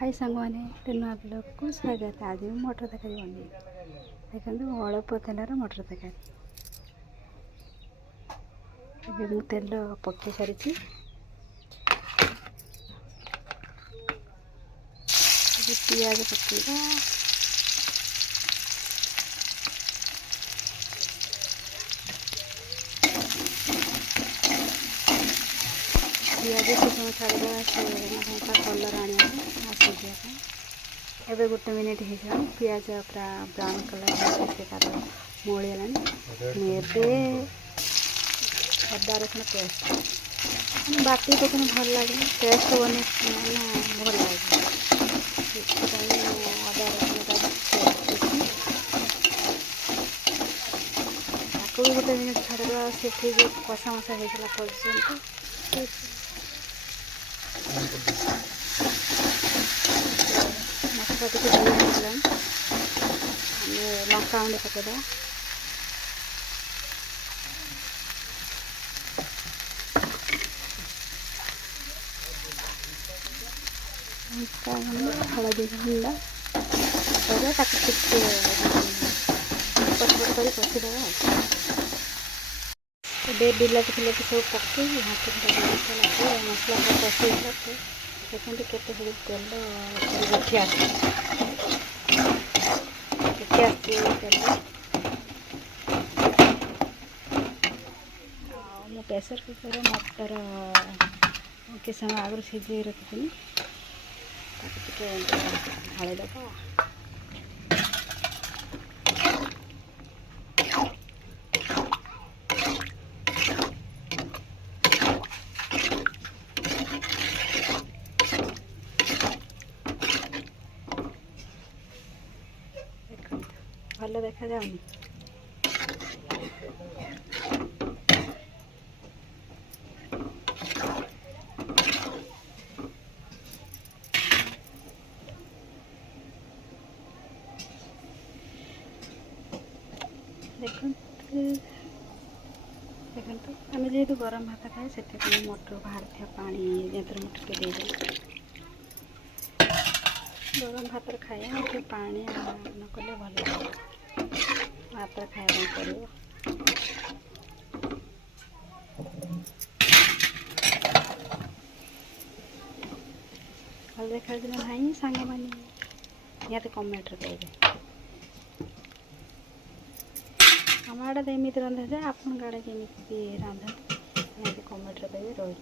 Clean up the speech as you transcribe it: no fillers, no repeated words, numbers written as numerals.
हाय सांगने नुआ ब्लॉग को स्वागत। आज मैं मटर तरकारी बन देखो अल्प तेलर मटर तरकारी मुझे तेल पकई सारी पियाज पकईवा पियाज से समय छाड़ा से कलर आने सीझा एवं गोटे मिनिट हो पियाज पूरा ब्राउन कलर से तार मोड़ीगला अदा रसुण पेस्ट बाटी तो भल लगे टेस्ट बने भल लगे अदा रसुण भी गोटे मिनिट छाड़ा से ठीक कषा मसा होगा पर्यटन मसला टी लंका गुंड पकड़ा लंका गुंड हलदी गुंड पचपच कर कषिद बिलाती फिलाती सब पकई हाथ मसला कषे देखते केते तेल उठी तेल मो प्रेसर कुकर मटर कि समय आगुरी सीझे रखी ढाई दबा भल देखा जाऊनी देखो आम जेहेतु गरम भात खाए से मटर बाहर था पानी मटर के दे गरम भात खाए पानी न कले भल भात खाया पड़ो भल देखा भाई सांग मैंने निहत कमेंट कहे आम आड़े एमती रंधा जाए आपन आड़े केमी रांधते निहत कमेंट कहे रही।